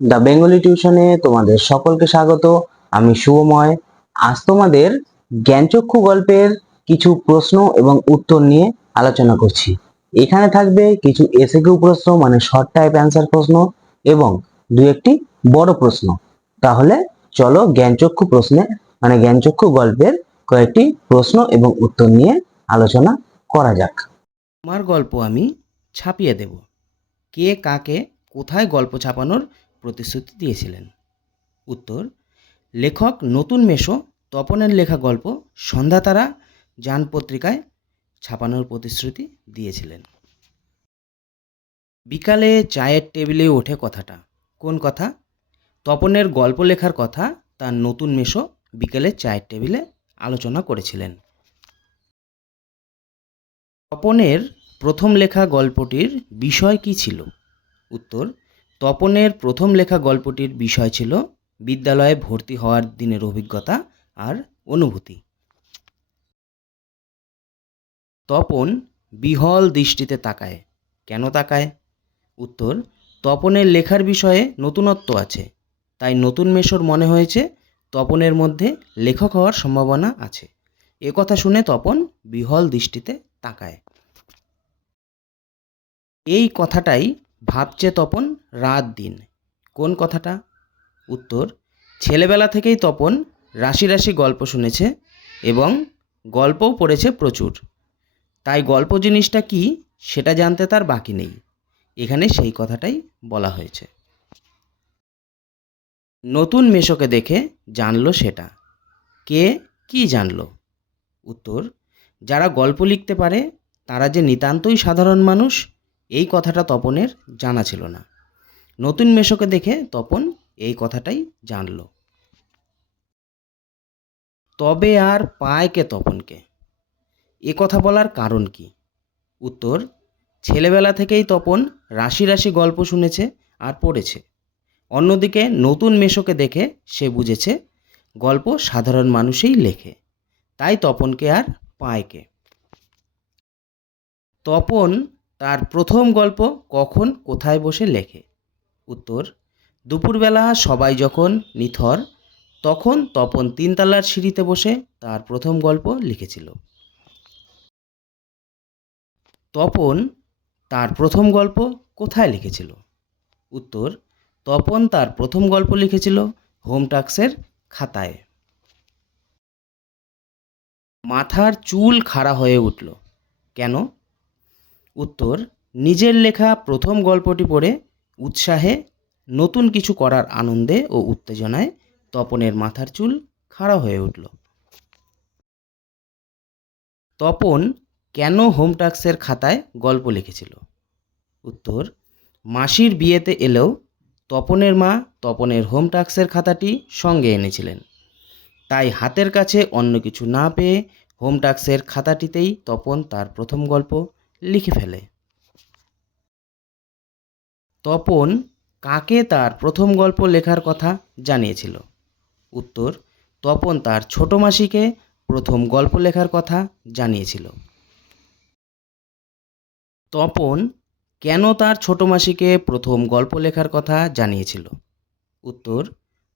The Bengali টিউশনে তোমাদের সকলকে স্বাগত। আমি শুভময়। আজ তোমাদের জ্ঞানচক্ষু গল্পের কিছু প্রশ্ন এবং উত্তর নিয়ে আলোচনা করছি। এখানে থাকবে কিছু এসে এসএকিউ প্রশ্ন মানে শর্ট টাইপ অ্যান্সার প্রশ্ন এবং দু একটি বড় প্রশ্ন। তাহলে চলো জ্ঞানচক্ষু প্রশ্নে মানে জ্ঞানচক্ষু গল্পের কয়েকটি প্রশ্ন এবং উত্তর নিয়ে আলোচনা করা যাক। আমার গল্প আমি ছাপিয়ে দেব। কে কাকে কোথায় গল্প ছাপানোর প্রতিশ্রুতি দিয়েছিলেন। উত্তর, লেখক নতুন মেশো, তপনের লেখা গল্প সন্ধ্যাতারা যান পত্রিকায় ছাপানোর প্রতিশ্রুতি দিয়েছিলেন। বিকালে চায়ের টেবিলে ওঠে কথাটা। কোন কথা? তপনের গল্প লেখার কথা, তার নতুন মেশো বিকেলে চায়ের টেবিলে আলোচনা করেছিলেন। তপনের প্রথম লেখা গল্পটির বিষয় কী ছিল? উত্তর তপনের প্রথম লেখা গল্পটির বিষয় ছিল বিদ্যালয়ে ভর্তি হওয়ার দিনের অভিজ্ঞতা আর অনুভূতি। তপন বিহল দৃষ্টিতে তাকায়। কেন তাকায়? উত্তর, তপনের লেখার বিষয়ে নতুনত্ব আছে। তাই নতুন মেশর মনে হয়েছে তপনের মধ্যে লেখক হওয়ার সম্ভাবনা আছে। এ কথা শুনে তপন বিহল দৃষ্টিতে তাকায়। এই কথাটাই ভাবছে তপন রাত দিন। কোন কথাটা? উত্তর, ছেলেবেলা থেকেই তপন রাশি রাশি গল্প শুনেছে এবং গল্পও পড়েছে প্রচুর। তাই গল্প জিনিসটা কি সেটা জানতে তার বাকি নেই। এখানে সেই কথাটাই বলা হয়েছে। নতুন মেশোকে দেখে জানলো সেটা। কে কি জানলো? উত্তর, যারা গল্প লিখতে পারে তারা যে নিতান্তই সাধারণ মানুষ এই কথাটা তপনের জানা ছিল না। নতুন মেশোকে দেখে তপন এই কথাটাই জানল। তবে আর পায় কে তপনকে? এ কথা বলার কারণ কি? উত্তর, ছেলেবেলা থেকেই তপন রাশি রাশি গল্প শুনেছে আর পড়েছে। অন্যদিকে নতুন মেশোকে দেখে সে বুঝেছে, গল্প সাধারণ মানুষই লেখে, তাই তপনকে আর পায় কে? তপন তার প্রথম গল্প কখন কোথায় বসে লেখে? উত্তর, দুপুরবেলা সবাই যখন নিথর, তখন তপন তিনতলার সিঁড়িতে বসে তার প্রথম গল্প লিখেছিল। তপন তার প্রথম গল্প কোথায় লিখেছিল? উত্তর, তপন তার প্রথম গল্প লিখেছিল হোম টাক্সের খাতায়। মাথার চুল খাড়া হয়ে উঠল। কেন? উত্তর, নিজের লেখা প্রথম গল্পটি পড়ে উৎসাহে, নতুন কিছু করার আনন্দে ও উত্তেজনায় তপনের মাথার চুল খাড়া হয়ে উঠল। তপন কেন হোম টাক্সের খাতায় গল্প লিখেছিল? উত্তর, মাসির বিয়েতে এলেও তপনের মা তপনের হোম টাক্সের খাতাটি সঙ্গে এনেছিলেন। তাই হাতের কাছে অন্য কিছু না পেয়ে হোম টাক্সের খাতাটিতেই তপন তার প্রথম গল্প লিখে ফেলে। তপন কাকে তার প্রথম গল্প লেখার কথা জানিয়েছিল? উত্তর, তপন তার ছোট মাসিকে প্রথম গল্প লেখার কথা জানিয়েছিল। তপন কেন তার ছোট মাসিকে প্রথম গল্প লেখার কথা জানিয়েছিল? উত্তর,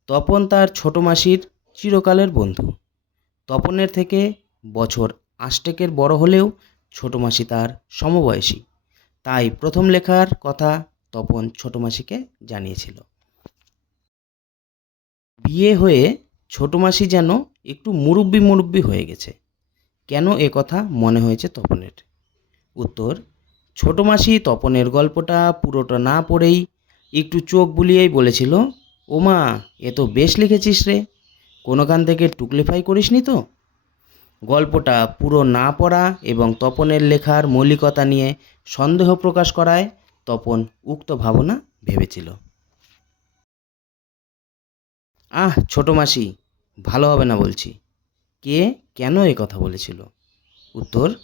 তপন তার ছোট মাসির চিরকালের বন্ধু। তপনের থেকে বছর আষ্টেকের বড় হলেও ছোট মাসি তার সমবয়সী। তাই প্রথম লেখার কথা তপন ছোট মাসিকে জানিয়েছিল। বিয়ে হয়ে ছোট মাসি যেন একটু মুরব্বি মুরব্বি হয়ে গেছে। কেন এ কথা মনে হয়েছে তপনের? উত্তর, ছোট মাসি তপনের গল্পটা পুরোটা না পড়েই একটু চোখ বুলিয়েই বলেছিল, ওমা, এ তো বেশ লিখেছিস রে। কোনোখান থেকে টুকলিফাই করিসনি তো? গল্পটা পুরো না পড়া এবং তপনের লেখার মৌলিকতা নিয়ে সন্দেহ প্রকাশ করায় তপন উক্ত ভাবনা ভেবেছিল। আহ, ছোট মাসি, ভালো হবে না বলছি। কে, কেন এ কথা বলেছিল? উত্তর,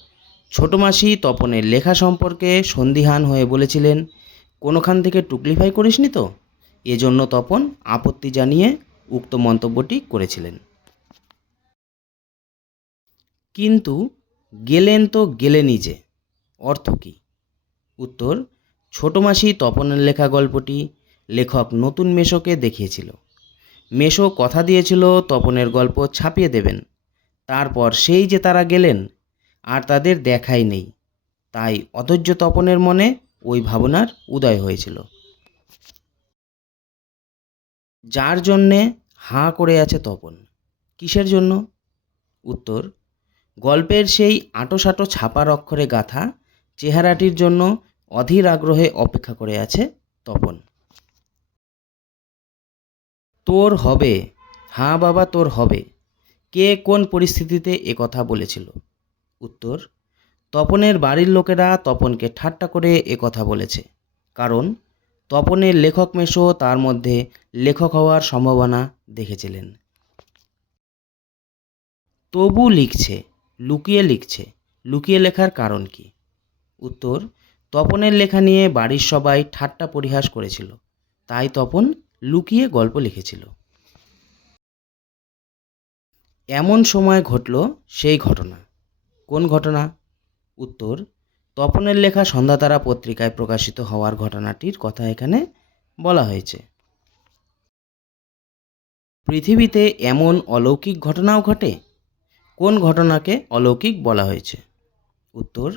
ছোট মাসি তপনের লেখা সম্পর্কে সন্দিহান হয়ে বলেছিলেন, কোনোখান থেকে টুকলিফাই করিসনি তো? এজন্য তপন আপত্তি জানিয়ে উক্ত মন্তব্যটি করেছিলেন। কিন্তু গেলেন তো গেলেনই যে। অর্থ কী? উত্তর, ছোট মাসি তপনের লেখা গল্পটি লেখক নতুন মেশোকে দেখিয়েছিল। মেশো কথা দিয়েছিল তপনের গল্প ছাপিয়ে দেবেন। তারপর সেই যে তারা গেলেন, আর তাদের দেখাই নেই। তাই অধৈর্য তপনের মনে ওই ভাবনার উদয় হয়েছিল। যার জন্যে হাঁ করে আছে তপন, কিসের জন্য? উত্তর গল্পের সেই আঁটোসাঁটো ছাপার অক্ষরে গাথা চেহারাটির জন্য অধীর আগ্রহে অপেক্ষা করে আছে তপন। তোর হবে হ্যাঁ বাবা তোর হবে, কে কোন পরিস্থিতিতে এ কথা বলেছিল? উত্তর, তপনের বাড়ির লোকেরা তপনকে ঠাট্টা করে এ কথা বলেছে, কারণ তপনের লেখক মেশো তার মধ্যে লেখক হওয়ার সম্ভাবনা দেখেছিলেন। তবু লিখছে লুকিয়ে লিখছে। লুকিয়ে লেখার কারণ কি? উত্তর, তপনের লেখা নিয়ে বাড়ির সবাই ঠাট্টা পরিহাস করেছিল। তাই তপন লুকিয়ে গল্প লিখেছিল। এমন সময় ঘটল সেই ঘটনা। কোন ঘটনা? উত্তর, তপনের লেখা সন্ধ্যাতারা পত্রিকায় প্রকাশিত হওয়ার ঘটনাটির কথা এখানে বলা হয়েছে। পৃথিবীতে এমন অলৌকিক ঘটনাও ঘটে? কোন ঘটনাকে অলৌকিক বলা হয়েছে? উত্তর,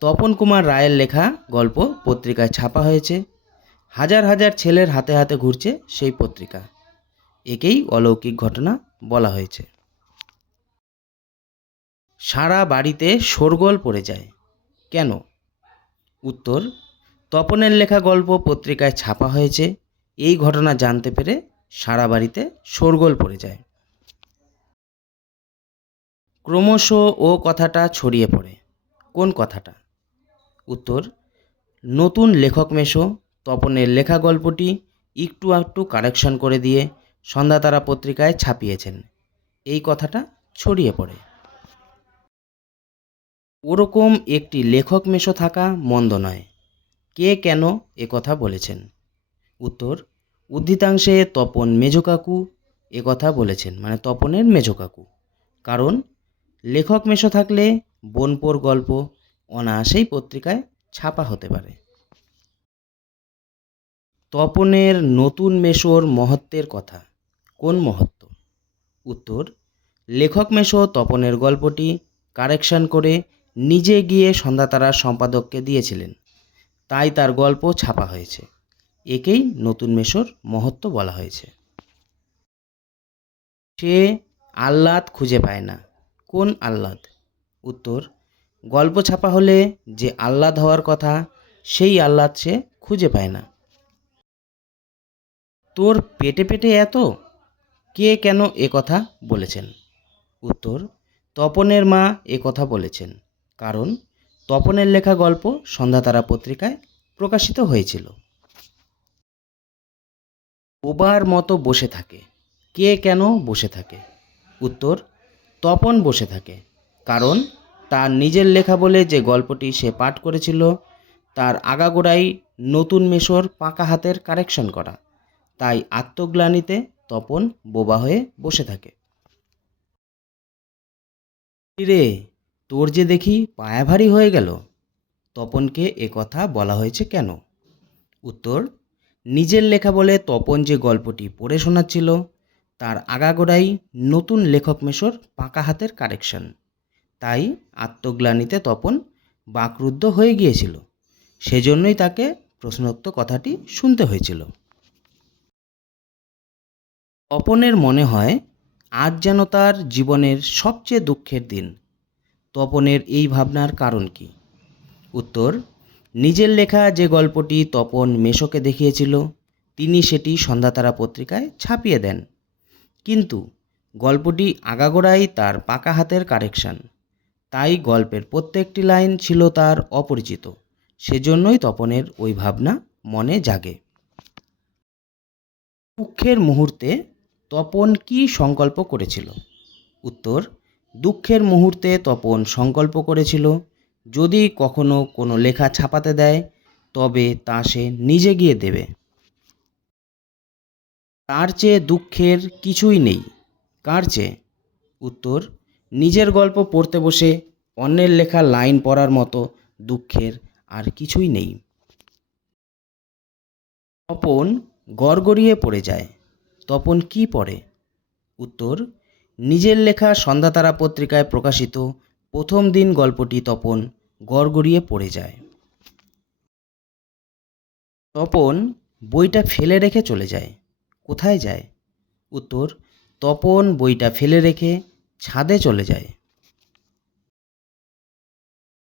তপন কুমার রায়ের লেখা গল্প পত্রিকায় ছাপা হয়েছে। হাজার হাজার ছেলের হাতে হাতে ঘুরছে সেই পত্রিকা। একেই অলৌকিক ঘটনা বলা হয়েছে। সারা বাড়িতে শোরগোল পড়ে যায়। কেন? উত্তর, তপনের লেখা গল্প পত্রিকায় ছাপা হয়েছে। এই ঘটনা জানতে পেরে সারা বাড়িতে শোরগোল পড়ে যায়। ক্রমশ ও কথাটা ছড়িয়ে পড়ে। কোন কথাটা? উত্তর, নতুন লেখক মেশো, তপনের লেখা গল্পটি একটু একটু কারেকশন করে দিয়ে সন্ধ্যাতারা পত্রিকায় ছাপিয়েছেন। এই কথাটা ছড়িয়ে পড়ে। ওরকম একটি লেখক মেশো থাকা মন্দ নয়। কে কেন এ কথা বলেছেন? উত্তর, উদ্ধৃতাংশে তপন মেজকাকু এ কথা বলেছেন মানে তপনের মেজকাকু কারণ লেখক মেশো থাকলে বনপোর গল্প অনায়াসেই পত্রিকায় ছাপা হতে পারে। তপনের নতুন মেশোর মহত্বের কথা, কোন মহত্ব? উত্তর, লেখক মেশো তপনের গল্পটি কারেকশন করে নিজে গিয়ে সন্ধ্যাতারার সম্পাদককে দিয়েছিলেন। তাই তার গল্প ছাপা হয়েছে। একেই নতুন মেশোর মহত্ব বলা হয়েছে। সে আহ্লাদ খুঁজে পায় না। কোন আহ্লাদ। উত্তর, গল্প ছাপা হলে যে আহ্লাদ হওয়ার কথা, সেই আহ্লাদ সে খুঁজে পায় না। তোর পেটে পেটে এত? কে কেন এ কথা বলেছেন? উত্তর, তপনের মা এ কথা বলেছেন। কারণ, তপনের লেখা গল্প সন্ধ্যাতারা পত্রিকায় প্রকাশিত হয়েছিল। ওবার মতো বসে থাকে। কে কেন বসে থাকে? উত্তর তপন বসে থাকে। কারণ তার নিজের লেখা বলে যে গল্পটি সে পাঠ করেছিল, তার আগাগোড়াই নতুন মেশোর পাকা হাতের কারেকশন করা। তাই আত্মগ্লানিতে তপন বোবা হয়ে বসে থাকে। রে তোর যে দেখি পায়া ভারী হয়ে গেল। তপনকে এ কথা বলা হয়েছে কেন? উত্তর, নিজের লেখা বলে তপন যে গল্পটি পড়ে শোনাচ্ছিল তার আগাগোড়াই নতুন লেখক মেশোর পাকা হাতের কারেকশন। তাই আত্মগ্লানিতে তপন বাকরুদ্ধ হয়ে গিয়েছিল। সেজন্যই তাকে প্রশ্নোক্ত কথাটি শুনতে হয়েছিল। তপনের মনে হয়, আজ যেন তার জীবনের সবচেয়ে দুঃখের দিন। তপনের এই ভাবনার কারণ কি? উত্তর, নিজের লেখা যে গল্পটি তপন মেশোকে দেখিয়েছিল, তিনি সেটি সন্ধ্যাতারা পত্রিকায় ছাপিয়ে দেন। কিন্তু গল্পটি আগাগোড়াই তার পাকা হাতের কারেকশন। তাই গল্পের প্রত্যেকটি লাইন ছিল তার অপরিচিত। সেজন্যই তপনের ওই ভাবনা মনে জাগে। দুঃখের মুহূর্তে তপন কি সংকল্প করেছিল? উত্তর, দুঃখের মুহূর্তে তপন সংকল্প করেছিল, যদি কখনো কোনো লেখা ছাপাতে দেয়, তবে তা সে নিজে গিয়ে দেবে। তার চেয়ে দুঃখের কিছুই নেই, কার চেয়ে? উত্তর, নিজের গল্প পড়তে বসে অন্যের লেখা লাইন পড়ার মতো দুঃখের আর কিছুই নেই। তপন গড়গড়িয়ে পড়ে যায়। তপন কি পড়ে? উত্তর, নিজের লেখা সন্ধ্যাতারা পত্রিকায় প্রকাশিত প্রথম দিন গল্পটি তপন গড়গড়িয়ে পড়ে যায়। তপন বইটা ফেলে রেখে চলে যায়। কোথায় যায়? উত্তর, তপন বইটা ফেলে রেখে ছাদে চলে যায়।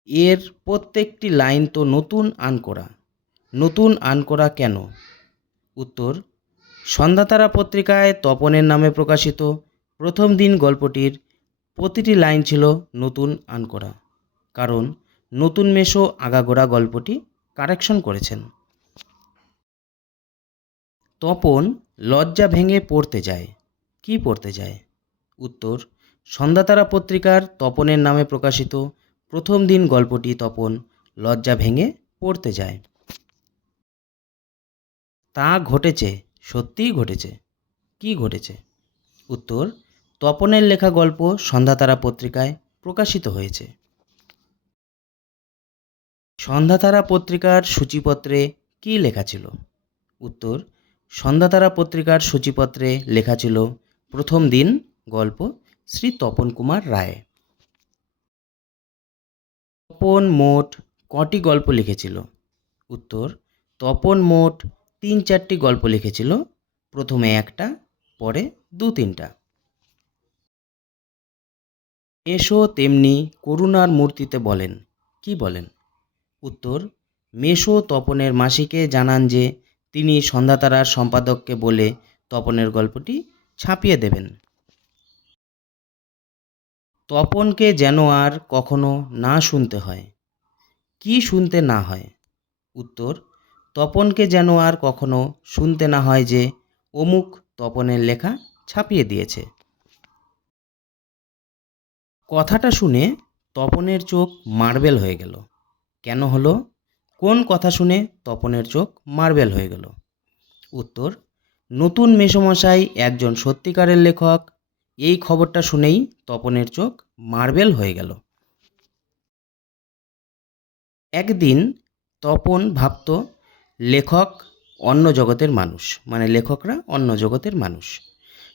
এর প্রত্যেকটি লাইন তো নতুন আনকোরা। নতুন আনকোরা কেন? উত্তর, সন্ধ্যাতারা পত্রিকায় তপনের নামে প্রকাশিত প্রথম দিন গল্পটির প্রতিটি লাইন ছিল নতুন আনকোরা। কারণ নতুন মেশো আগাগোড়া গল্পটি কারেকশন করেছেন। তপন লজ্জা ভেঙে পড়তে যায়। কি পড়তে যায়? উত্তর, সন্ধ্যাতারা পত্রিকার তপনের নামে প্রকাশিত প্রথম দিন গল্পটি তপন লজ্জা ভেঙে পড়তে যায়। তা ঘটেছে, সত্যিই ঘটেছে। কি ঘটেছে? উত্তর, তপনের লেখা গল্প সন্ধ্যাতারা পত্রিকায় প্রকাশিত হয়েছে। সন্ধ্যাতারা পত্রিকার সূচিপত্রে কি লেখা ছিল? উত্তর সন্ধ্যাতারা পত্রিকার সূচিপত্রে লেখা ছিল, প্রথম দিন, গল্প, শ্রী তপন কুমার রায়। তপন মোট কটি গল্প লিখেছিল? উত্তর, তপন মোট তিন চারটি গল্প লিখেছিল, প্রথমে একটা, পরে দু তিনটা। মেশো তেমনি করুণার মূর্তিতে বলেন। কি বলেন? উত্তর, মেশো তপনের মাসিকে জানান যে তিনি সন্ধ্যাতারার সম্পাদককে বলে তপনের গল্পটি ছাপিয়ে দেবেন। তপনকে যেন আর কখনো না শুনতে হয়। কি শুনতে না হয়? উত্তর, তপনকে যেন আর কখনো শুনতে না হয় যে অমুক তপনের লেখা ছাপিয়ে দিয়েছে। কথাটা শুনে তপনের চোখ মার্বেল হয়ে গেল। কেন হলো? কোন কথা শুনে তপনের চোখ মার্বেল হয়ে গেল? উত্তর, নতুন মেসমশাই একজন সত্যিকারের লেখক। এই খবরটা শুনেই তপনের চোখ মার্বেল হয়ে গেল। একদিন তপন ভাবত, লেখক অন্য জগতের মানুষ মানে লেখকরা অন্য জগতের মানুষ।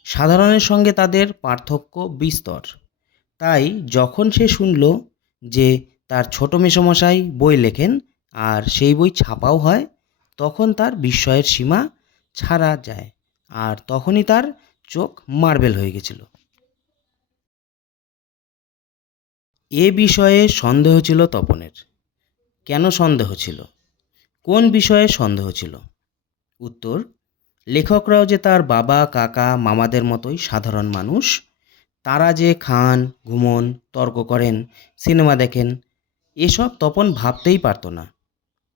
সাধারণের সঙ্গে তাদের পার্থক্য বিস্তর। তাই যখন সে শুনল যে তার ছোট মেসমশাই বই লেখেন আর সেই বই ছাপাও হয়, তখন তার বিস্ময়ের সীমা ছাড়া যায় আর তখনই তার চোখ মার্বেল হয়ে গেছিল। এ বিষয়ে সন্দেহ ছিল তপনের। কেন সন্দেহ ছিল? কোন বিষয়ে সন্দেহ ছিল? উত্তর, লেখকরাও যে তার বাবা, কাকা, মামাদের মতোই সাধারণ মানুষ, তারা যে খান, ঘুমন, তর্ক করেন, সিনেমা দেখেন, এসব তপন ভাবতেই পারত না।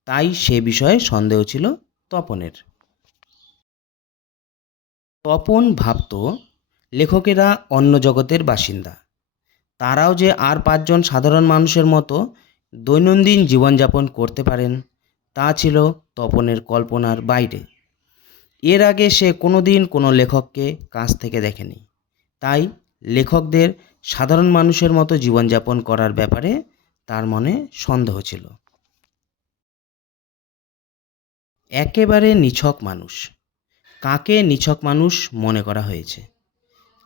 তাই সে বিষয়ে সন্দেহ ছিল তপনের। তপন ভাবত, লেখকেরা অন্য জগতের বাসিন্দা। তারাও যে আর পাঁচজন সাধারণ মানুষের মতো দৈনন্দিন জীবনযাপন করতে পারেন, তা ছিল তপনের কল্পনার বাইরে। এর আগে সে কোনো দিন কোনো লেখককে কাছ থেকে দেখেনি। তাই লেখকদের সাধারণ মানুষের মতো জীবনযাপন করার ব্যাপারে তার মনে সন্দেহ ছিল। একেবারে নিছক মানুষ। কাকে নিছক মানুষ মনে করা হয়েছে?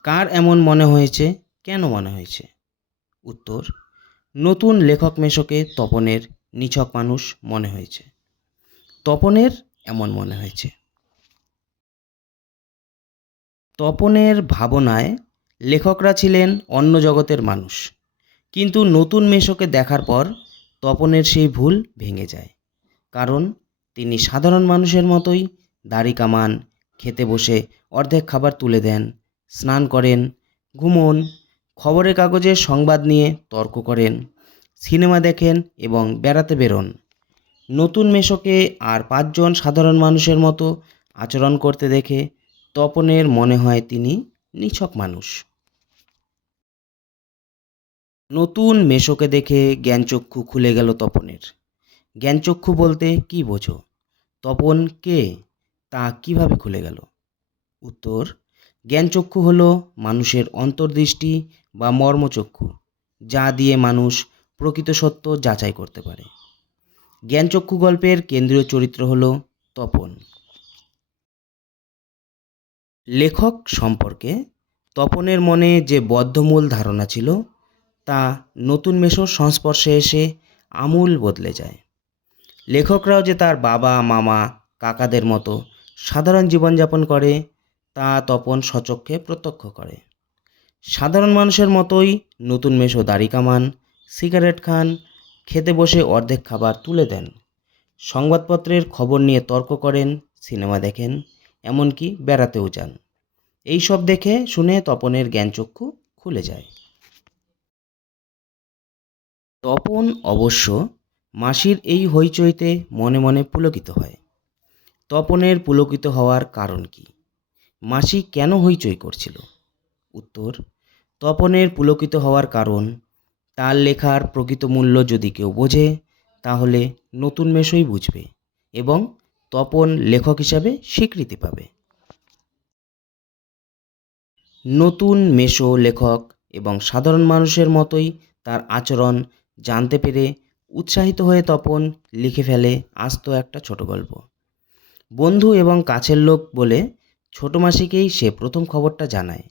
কার এমন মনে হয়েছে? কেন মনে হয়েছে? উত্তর, নতুন লেখক মেশকে তপনের নিছক মানুষ মনে হয়েছে। তপনের এমন মনে হয়েছে। তপনের ভাবনায় লেখকরা ছিলেন অন্য জগতের মানুষ। কিন্তু নতুন মেশোকে দেখার পর তপনের সেই ভুল ভেঙে যায়। কারণ তিনি সাধারণ মানুষের মতোই দাড়ি কামান, খেতে বসে অর্ধেক খাবার তুলে দেন, স্নান করেন, ঘুমন, খবরের কাগজের সংবাদ নিয়ে তর্ক করেন, সিনেমা দেখেন এবং বেড়াতে বেরোন। নতুন মেশোকে আর পাঁচজন সাধারণ মানুষের মতো আচরণ করতে দেখে তপনের মনে হয় তিনি নিছক মানুষ। নতুন মেশোকে দেখে জ্ঞানচক্ষু খুলে গেল তপনের। জ্ঞানচক্ষু বলতে কি বোঝো? তপন কে? তা কীভাবে খুলে গেল? উত্তর, জ্ঞানচক্ষু হল মানুষের অন্তর্দৃষ্টি বা মর্মচক্ষু, যা দিয়ে মানুষ প্রকৃত সত্য যাচাই করতে পারে। জ্ঞানচক্ষু গল্পের কেন্দ্রীয় চরিত্র হল তপন। লেখক সম্পর্কে তপনের মনে যে বদ্ধমূল ধারণা ছিল, তা নতুন মেশোর সংস্পর্শে এসে আমূল বদলে যায়। লেখকরাও যে তার বাবা, মামা, কাকাদের মতো সাধারণ জীবনযাপন করে, তা তপন সচক্ষে প্রত্যক্ষ করে। সাধারণ মানুষের মতোই নতুন মেশো দাড়ি কামান, সিগারেট খান, খেতে বসে অর্ধেক খাবার তুলে দেন। সংবাদপত্রের খবর নিয়ে তর্ক করেন, সিনেমা দেখেন, এমনকি বেড়াতেও যান। এই সব দেখে শুনে তপনের জ্ঞানচক্ষু খুলে যায়। তপন অবশ্য মাসির এই হইচইতে মনে মনে পুলকিত হয়। তপনের পুলকিত হওয়ার কারণ কি? মাসি কেন হইচই করছিল? উত্তর, তপনের পুলকিত হওয়ার কারণ তার লেখার প্রকৃত মূল্য যদি কেউ বোঝে, তাহলে নতুন মেশোই বুঝবে এবং তপন লেখক হিসাবে স্বীকৃতি পাবে। নতুন মেশো লেখক এবং সাধারণ মানুষের মতোই তার আচরণ জানতে পেরে উৎসাহিত হয়ে তপন লিখে ফেলে আস্ত একটা ছোট গল্প। বন্ধু এবং কাছের লোক বলে ছোট মাসিকেই সে প্রথম খবরটা জানায়।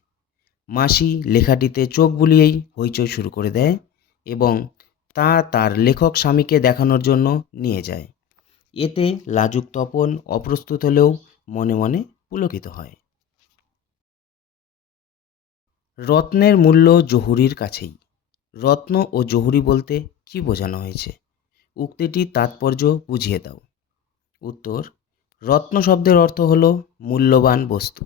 মাসি লেখাটিতে চোখ বুলিয়েই হইচই শুরু করে দেয় এবং তা তার লেখক স্বামীকে দেখানোর জন্য নিয়ে যায়। এতে লাজুক তপন অপ্রস্তুত হলেও মনে মনে পুলকিত হয়। রত্নের মূল্য জহুরির কাছেই। রত্ন ও জহুরি বলতে কি বোঝানো হয়েছে? উক্তিটির তাৎপর্য বুঝিয়ে দাও। উত্তর, রত্ন শব্দের অর্থ হলো মূল্যবান বস্তু।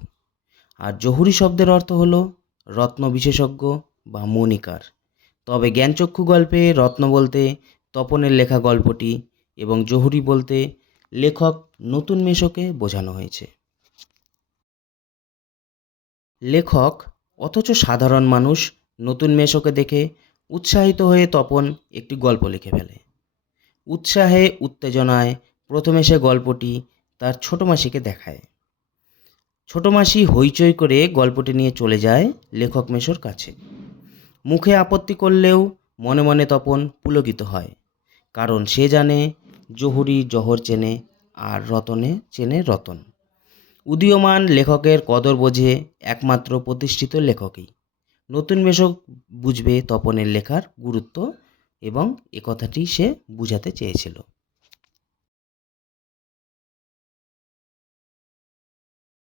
আর জহুরি শব্দের অর্থ হলো রত্ন বিশেষজ্ঞ বা মণিকার। তবে জ্ঞানচক্ষু গল্পে রত্ন বলতে তপনের লেখা গল্পটি এবং জহুরি বলতে লেখক নতুন মেশোকে বোঝানো হয়েছে। লেখক অথচ সাধারণ মানুষ নতুন মেশোকে দেখে উৎসাহিত হয়ে তপন একটি গল্প লিখে ফেলে। উৎসাহে, উত্তেজনায় প্রথমে সে গল্পটি তার ছোট মাসিকে দেখায়। ছোট মাসি হইচই করে গল্পটি নিয়ে চলে যায় লেখক মেশোর কাছে। মুখে আপত্তি করলেও মনে মনে তপন পুলকিত হয়, কারণ সে জানে জহুরি জহর চেনে আর রতনে চেনে রতন। উদীয়মান লেখকের কদর বোঝে একমাত্র প্রতিষ্ঠিত লেখকই। নতুন মেশক বুঝবে তপনের লেখার গুরুত্ব এবং এ কথাটি সে বুঝাতে চেয়েছিল।